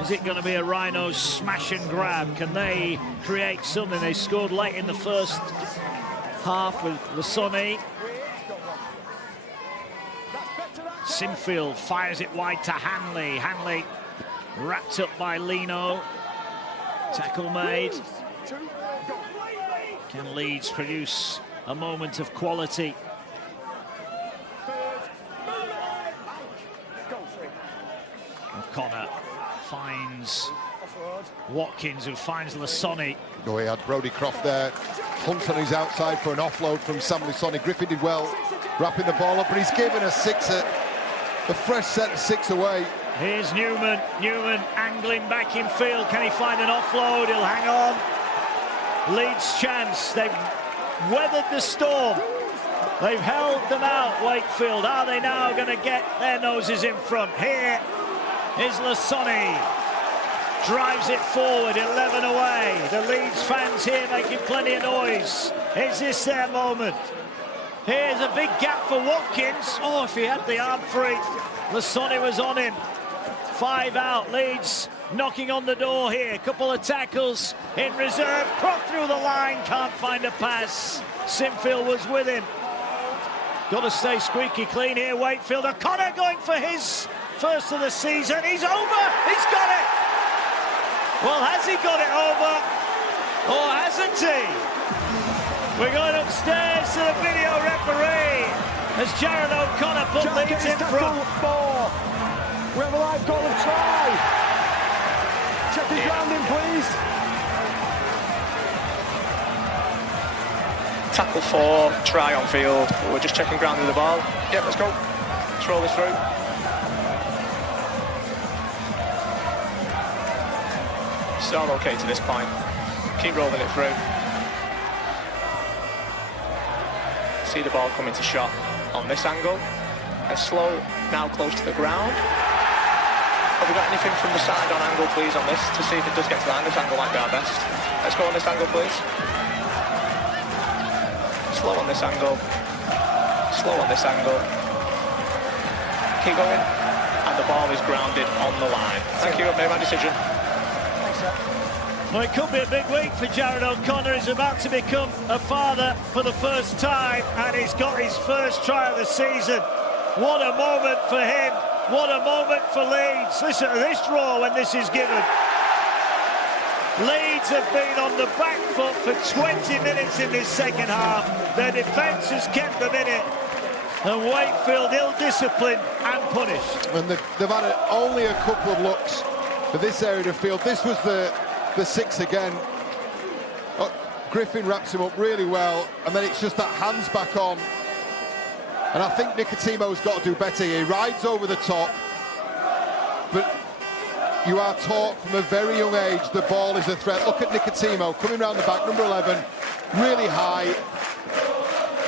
Is it going to be a Rhinos smash and grab? Can they create something? They scored late in the first half with Lasoni. Sinfield fires it wide to Hanley. Hanley wrapped up by LINO. Tackle made. Can Leeds produce a moment of quality? O'Connor finds Watkins, who finds Lasoni. Oh, he had Brodie Croft there. Hunt on his outside for an offload from Sam Lasoni. Griffin did well wrapping the ball up, but he's given a sixer. A fresh set of 6 away. Here's Newman. Newman angling back in field. Can he find an offload? He'll hang on. Leeds chance. They've weathered the storm. They've held them out, Wakefield. Are they now going to get their noses in front? Here is Lasoni. Drives it forward, 11 away. The Leeds fans here making plenty of noise. Is this their moment? Here's a big gap for Watkins. Oh, if he had the arm free. Lasoni was on him. 5 out. Leeds knocking on the door here. Couple of tackles in reserve. Croft through the line. Can't find a pass. Sinfield was with him. Got to stay squeaky clean here. Wakefield. O'Connor going for his first of the season. He's over. He's got it. Well, has he got it over? Or hasn't he? We're going upstairs to the video referee as Jared O'Connor put Leeds in front. We have a live call of try. Check his grounding, please. Tackle 4, try on field. We're just checking ground of the ball. Yeah, let's go. Let's roll this through. It's all okay to this point. Keep rolling it through. See the ball coming to shot on this angle. And slow, now close to the ground. Have we got anything from the side on angle, please, on this, to see if it does get to line? This angle might be our best. Let's go on this angle, please. Slow on this angle. Slow on this angle. Keep going. And the ball is grounded on the line. Thank you, I've made my decision. Thanks, sir. Well, it could be a big week for Jared O'Connor. He's about to become a father for the first time, and he's got his first try of the season. What a moment for him. What a moment for Leeds. Listen to this draw when this is given. Leeds have been on the back foot for 20 minutes in this second half. Their defence has kept them in it. And Wakefield ill-disciplined and punished. And they've had only a couple of looks at this area of the field. This was the 6 again. Oh, Griffin wraps him up really well, and then it's just that hands back on. And I think Nicotimo's got to do better here. He rides over the top, but you are taught from a very young age the ball is a threat. Look at Nicotimo coming round the back, number 11, really high.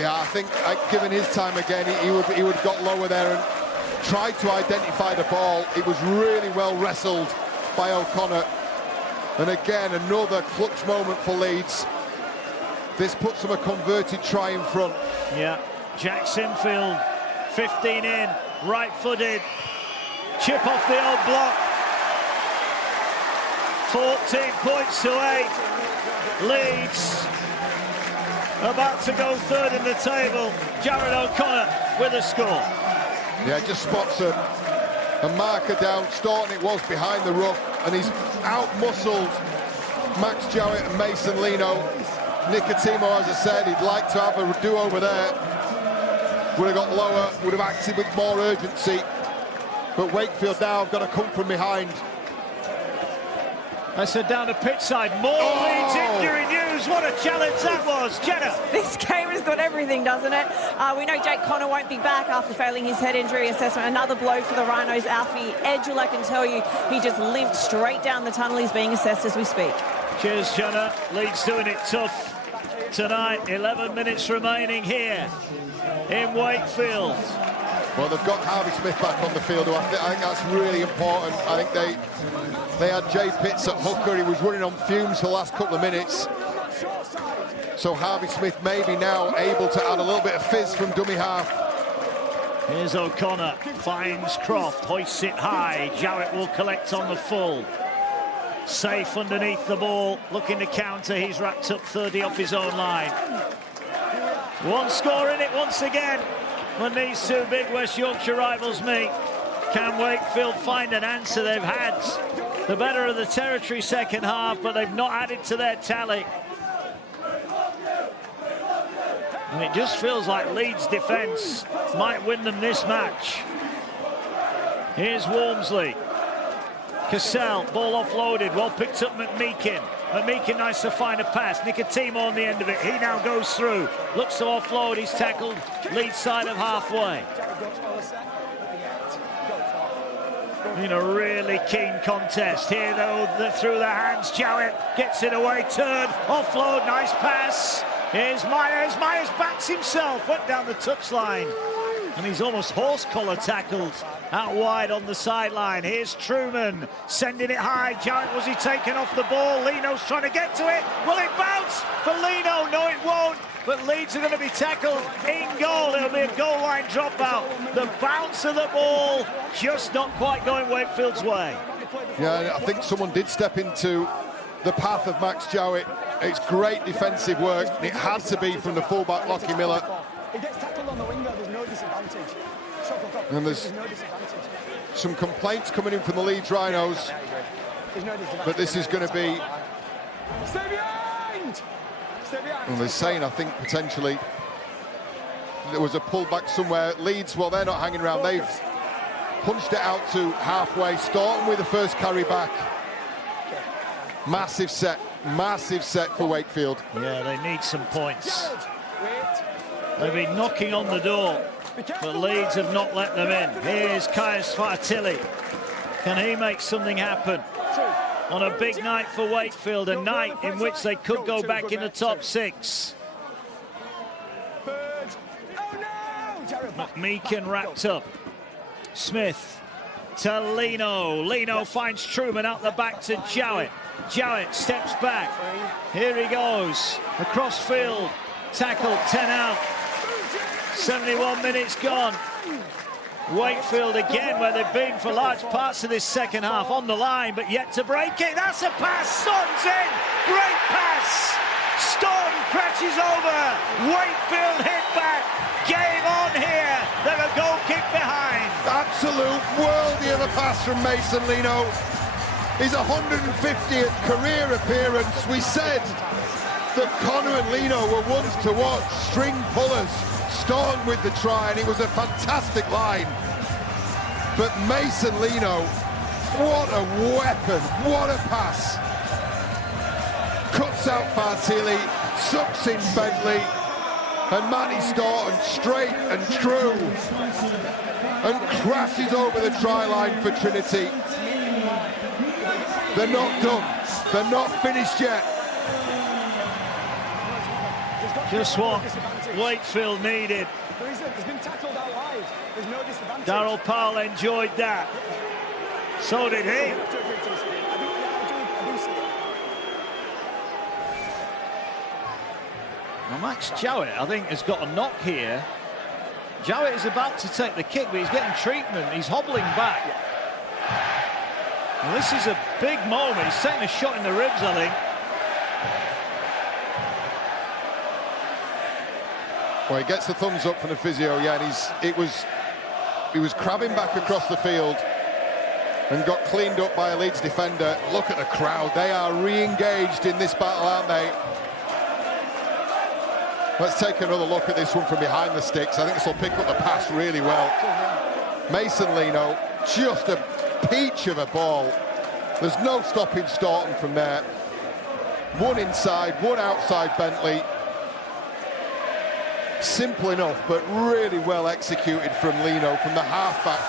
Yeah, I think given his time again, he would have got lower there and tried to identify the ball. It was really well wrestled by O'Connor. And again, another clutch moment for Leeds. This puts them a converted try in front. Yeah, Jack Sinfield, 15 in, right-footed, chip off the old block. 14 points to 8. Leeds about to go third in the table. Jared O'Connor with a score. Yeah, just spots a marker down. Staunton it was behind the ruck, and he's out-muscled Max Jowett and Mason Lino. Nicotimo, as I said, he'd like to have a do-over there. Would have got lower, would have acted with more urgency. But Wakefield now have got to come from behind. I said down to pitch side. More Leeds injury news. What a challenge that was. Jenna. This game has got everything, doesn't it? We know Jake Connor won't be back after failing his head injury assessment. Another blow for the Rhinos. Alfie Edgell, I can tell you, he just limped straight down the tunnel. He's being assessed as we speak. Cheers, Jenna. Leeds doing it tough tonight. 11 minutes remaining here in Wakefield. Well, they've got Harvey Smith back on the field, who I think that's really important. I think they had Jay Pitts at hooker. He was running on fumes for the last couple of minutes. So Harvey Smith may be now able to add a little bit of fizz from dummy half. Here's O'Connor, finds Croft, hoists it high. Jowett will collect on the full. Safe underneath the ball, looking to counter. He's racked up 30 off his own line. One score in it once again. When these two big West Yorkshire rivals meet, can Wakefield find an answer? They've had the better of the territory second half, but they've not added to their tally. And it just feels like Leeds' defence might win them this match. Here's Walmsley. Cassell, ball offloaded, well picked up McMeekin. McMeekin nice to find a pass. Nicotimo on the end of it. He now goes through. Looks to offload. He's tackled Leeds side of halfway. In a really keen contest here, though, through the hands. Jowett gets it away, turn, offload, nice pass. Here's Myers. Myers backs himself, went down the touchline. And he's almost horse collar tackled out wide on the sideline. Here's Truman sending it high. Jowett, was he taken off the ball? Lino's trying to get to it. Will it bounce for Lino? No, it won't. But Leeds are going to be tackled in goal. It'll be a goal line dropout. The bounce of the ball just not quite going Wakefield's way. Yeah, I think someone did step into the path of Max Jowett. It's great defensive work. It had to be from the fullback, Lockie Miller. He gets tackled on the winger, there's no disadvantage. And there's some complaints coming in from the Leeds Rhinos. But this is going to be... Stay behind! Stay behind! Well, they're saying, I think, potentially there was a pullback somewhere. Leeds, well, they're not hanging around. They've punched it out to halfway. Staunton with the first carry back. Massive set for Wakefield. Yeah, they need some points. They've been knocking on the door, but Leeds have not let them in. Here's Kaius Fartilli. Can he make something happen on a big night for Wakefield, a night in which they could go back in the top six? McMeekin wrapped up. Smith to Lino. Lino finds Truman out the back to Jowett. Jowett steps back. Here he goes. Across field. Tackled, 10 out. 71 minutes gone. Wakefield again, where they've been for large parts of this second half, on the line, but yet to break it. That's a pass. Staunton's in. Great pass. Staunton crashes over. Wakefield hit back. Game on here. They're a goal kick behind. Absolute worldie of a pass from Mason Lino. His 150th career appearance. We said that Connor and Lino were ones to watch, string pullers. Staunton with the try, and it was a fantastic line. But Mason Lino, what a weapon, what a pass. Cuts out Fartilli, sucks in Bentley, and Matty Staunton straight and true, and crashes over the try line for Trinity. They're not done, they're not finished yet. Just what Wakefield needed. Darryl Powell enjoyed that. So did he. Now Max Jowett, I think, has got a knock here. Jowett is about to take the kick, but he's getting treatment. He's hobbling back. Well, this is a big moment. He's taking a shot in the ribs, I think. Well, he gets the thumbs up from the physio, yeah, and he was crabbing back across the field and got cleaned up by a Leeds defender. Look at the crowd. They are re-engaged in this battle, aren't they? Let's take another look at this one from behind the sticks. I think this will pick up the pass really well. Mason Lino, just a peach of a ball. There's no stopping Staunton from there. One inside, one outside Bentley. Simple enough, but really well executed from Lino, from the halfback,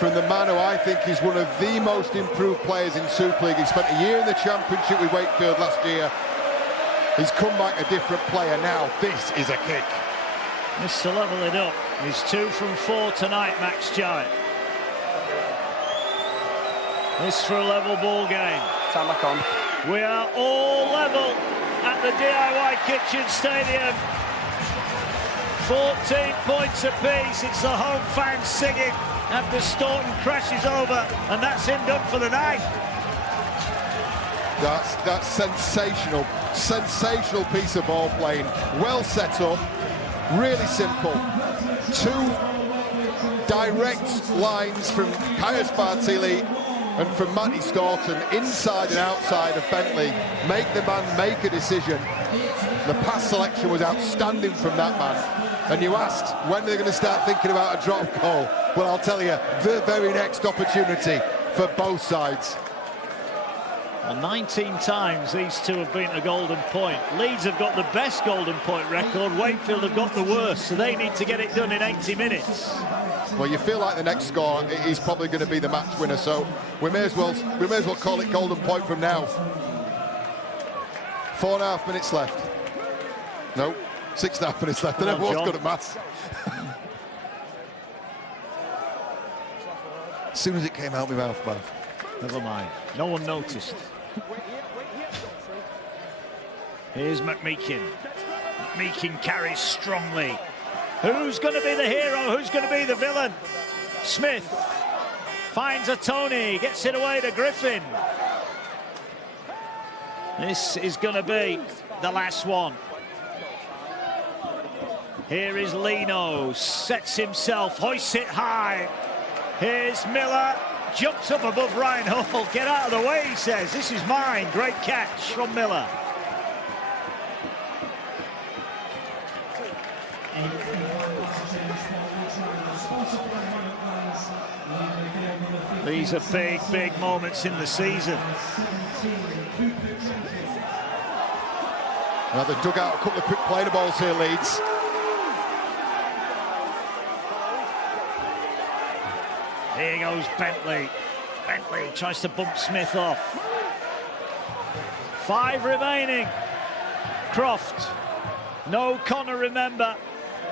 from the man who I think is one of the most improved players in Super League. He spent a year in the Championship with Wakefield last year. He's come back a different player now. This is a kick. This to level it up. He's 2 from 4 tonight, Max Jowett. This for a level ball game. Time back on. We are all level at the DIY Kitchen Stadium. 14 points apiece. It's the home fans singing after Staunton crashes over, and that's him done for the night. That's sensational piece of ball playing. Well set up, really simple. Two direct lines from Kaius Bartili and from Matty Staunton, inside and outside of Bentley. Make the man make a decision. The pass selection was outstanding from that man. And you asked when they're going to start thinking about a drop goal. Well, I'll tell you, the very next opportunity for both sides. Well, 19 times these two have been a golden point. Leeds have got the best golden point record. Wakefield have got the worst, so they need to get it done in 80 minutes. Well, you feel like the next score is probably going to be the match winner, so we may as well call it golden point from now. 4.5 minutes left. No, 6.5 minutes left. I never was good at maths. As soon as it came out of my mouth, man. Never mind. No one noticed. Here's McMeekin. McMeekin carries strongly. Who's going to be the hero? Who's going to be the villain? Smith finds a Tony, gets it away to Griffin. This is going to be the last one. Here is LINO, sets himself, hoists it high. Here's Miller, jumps up above Ryan Hall. Get out of the way, he says. This is mine. Great catch from Miller. These are big, big moments in the season. Now they've dug out a couple of quick player balls here, Leeds. Here goes Bentley. Bentley tries to bump Smith off. 5 remaining. Croft. No Connor, remember,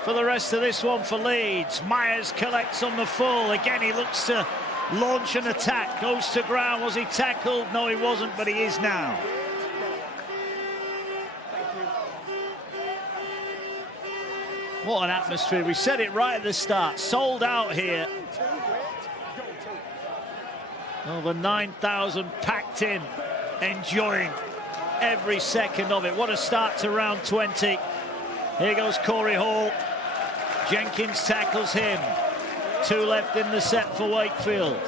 for the rest of this one for Leeds. Myers collects on the full. Again, he looks to launch an attack. Goes to ground. Was he tackled? No, he wasn't, but he is now. What an atmosphere. We said it right at the start. Sold out here. Over 9,000 packed in, enjoying every second of it. What a start to round 20. Here goes Corey Hall. Jenkins tackles him. 2 left in the set for Wakefield.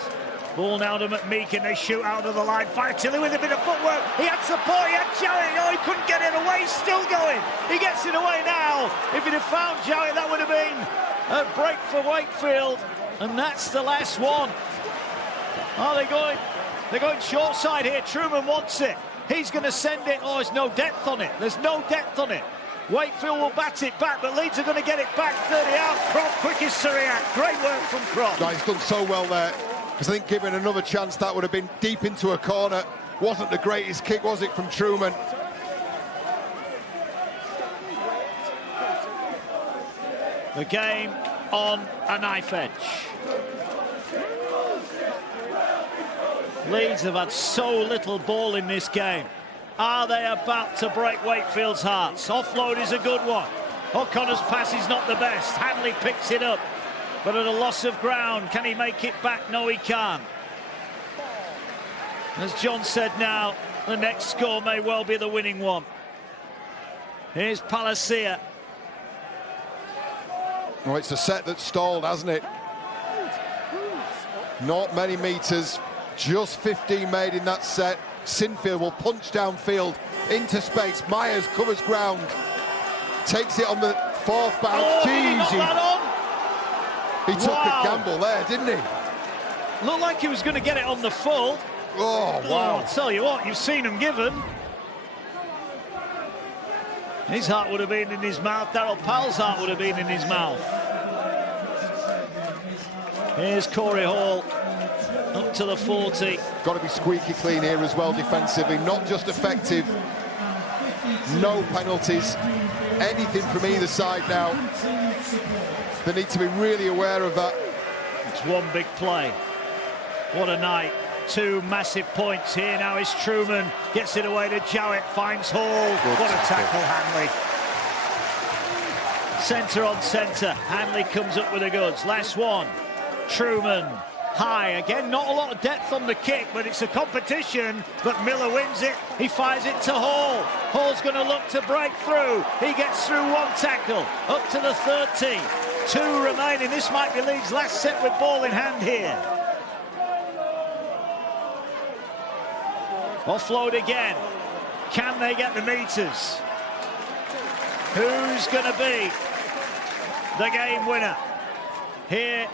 Ball now to McMeekin. They shoot out of the line. Bartili with a bit of footwork. He had support. He had Jowett. Oh, he couldn't get it away. He's still going. He gets it away now. If he'd have found Jowett, that would have been a break for Wakefield. And that's the last one. Oh, they're going short side here. Truman wants it. He's going to send it. Oh, there's no depth on it. There's no depth on it. Wakefield will bat it back, but Leeds are going to get it back. 30 out. Croft quickest to react. Great work from Croft. No, he's done so well there. Because I think given another chance, that would have been deep into a corner. Wasn't the greatest kick, was it, from Truman? The game on a knife edge. Leeds have had so little ball in this game. Are they about to break Wakefield's hearts? Offload is a good one. O'Connor's pass is not the best. Hanley picks it up, but at a loss of ground. Can he make it back? No, he can't. As John said now, the next score may well be the winning one. Here's Palacia. Oh, it's a set that's stalled, hasn't it? Not many metres. Just 15 made in that set. Sinfield will punch downfield into space. Myers covers ground. Takes it on the 4th bounce. Oh, He took a gamble there, didn't he? Looked like he was going to get it on the full. Oh, wow. I'll tell you what, you've seen him given. His heart would have been in his mouth. Darryl Powell's heart would have been in his mouth. Here's Corey Hall. Up to the 40. Got to be squeaky clean here as well defensively. Not just effective. No penalties. Anything from either side now. They need to be really aware of that. It's one big play. What a night. 2 massive points here. Now is Truman. Gets it away to Jowett. Finds Hall. What a tackle, Hanley. Centre on centre. Hanley comes up with the goods. Last one. Truman. High. Again, not a lot of depth on the kick, but it's a competition. But Miller wins it. He fires it to Hall. Hall's going to look to break through. He gets through one tackle. Up to the 30. 2 remaining. This might be Leeds' last set with ball in hand here. Offload again. Can they get the meters? Who's going to be the game winner? Here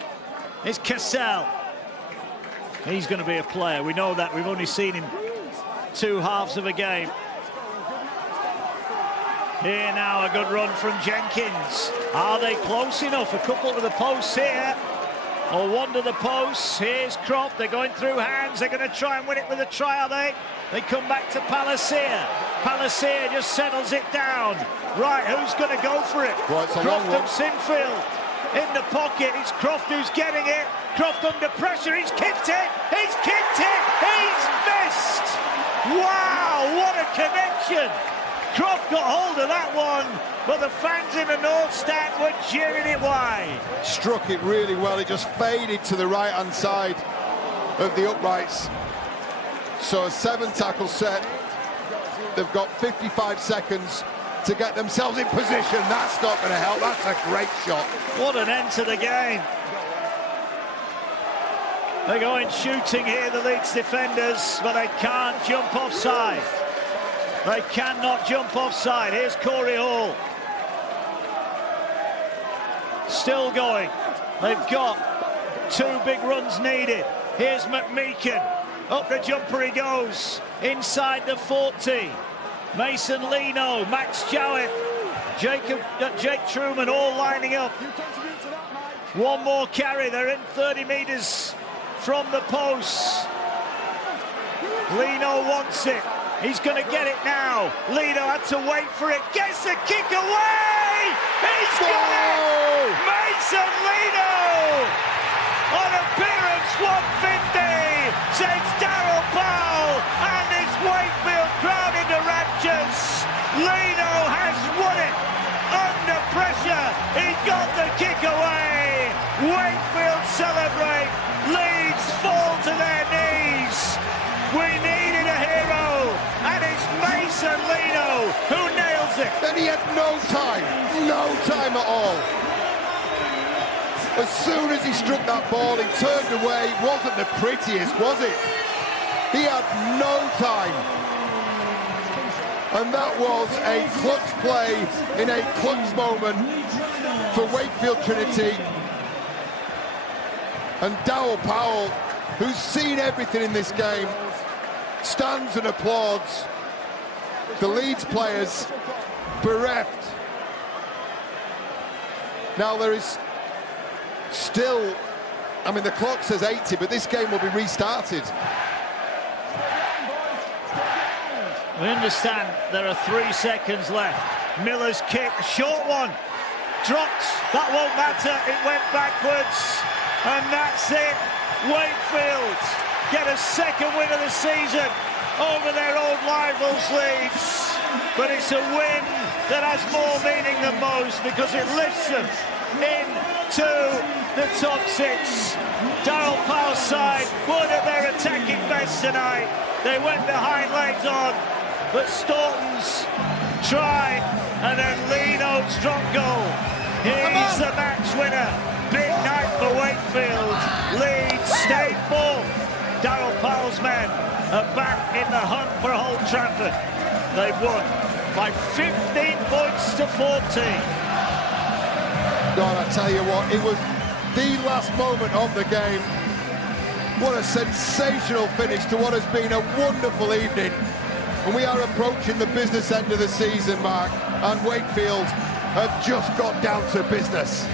is Cassell. He's going to be a player. We know that. We've only seen him 2 halves of a game. Here now, a good run from Jenkins. Are they close enough? A couple to the posts here. Or one to the posts. Here's Croft. They're going through hands. They're going to try and win it with a try, are they? They come back to Palacier. Palacier just settles it down. Right, who's going to go for it? Well, it's a Croft long one. and Sinfield in the pocket. It's Croft who's getting it. Croft under pressure. He's kicked it. He's kicked it. He's missed. Wow, what a connection. Croft got hold of that one, but the fans in the North Stand were cheering it wide. Struck it really well. It just faded to the right-hand side of the uprights. So a 7-tackle set. They've got 55 seconds to get themselves in position. That's not going to help. That's a great shot. What an end to the game. They're going shooting here, the Leeds defenders, but they can't jump offside. They cannot jump offside. Here's Corey Hall. Still going. They've got 2 big runs needed. Here's McMeekin. Up the jumper he goes. Inside the 40. Mason Lino, Max Jowett, Jake Truman all lining up. One more carry. They're in 30 metres from the posts. Lino wants it. He's going to get it now. Lino had to wait for it. Gets the kick away. He's got it. Mason Lino on appearance 150. Sends Darryl Powell and his Wakefield crowd into raptures. Lino has won it. Under pressure, he got the kick away. Wakefield celebrate. Leeds fall to their knees. We needed a hero, and it's Mason Lino who nails it. And he had no time at all. As soon as he struck that ball, he turned away. It wasn't the prettiest, was it? He had no time. And that was a clutch play in a clutch moment for Wakefield Trinity. And Darryl Powell, who's seen everything in this game, stands and applauds. The Leeds players bereft. Now there is still, I mean, the clock says 80, but this game will be restarted. We understand there are 3 seconds left. Miller's kick, short one, dropped. That won't matter. It went backwards, and that's it. Wakefield get a 2nd win of the season over their old rivals Leeds. But it's a win that has more meaning than most because it lifts them into the top 6. Darryl Powell's side weren't at their attacking best tonight. They went behind legs on, but Staunton's tried, and then Lino's drop goal. He's the match winner. Big night for Wakefield. Leeds stay 4th. Darryl Powell's men are back in the hunt for Old Trafford. They've won by 15 points to 14. God, I tell you what, it was the last moment of the game. What a sensational finish to what has been a wonderful evening. And we are approaching the business end of the season, Mark, and Wakefield have just got down to business.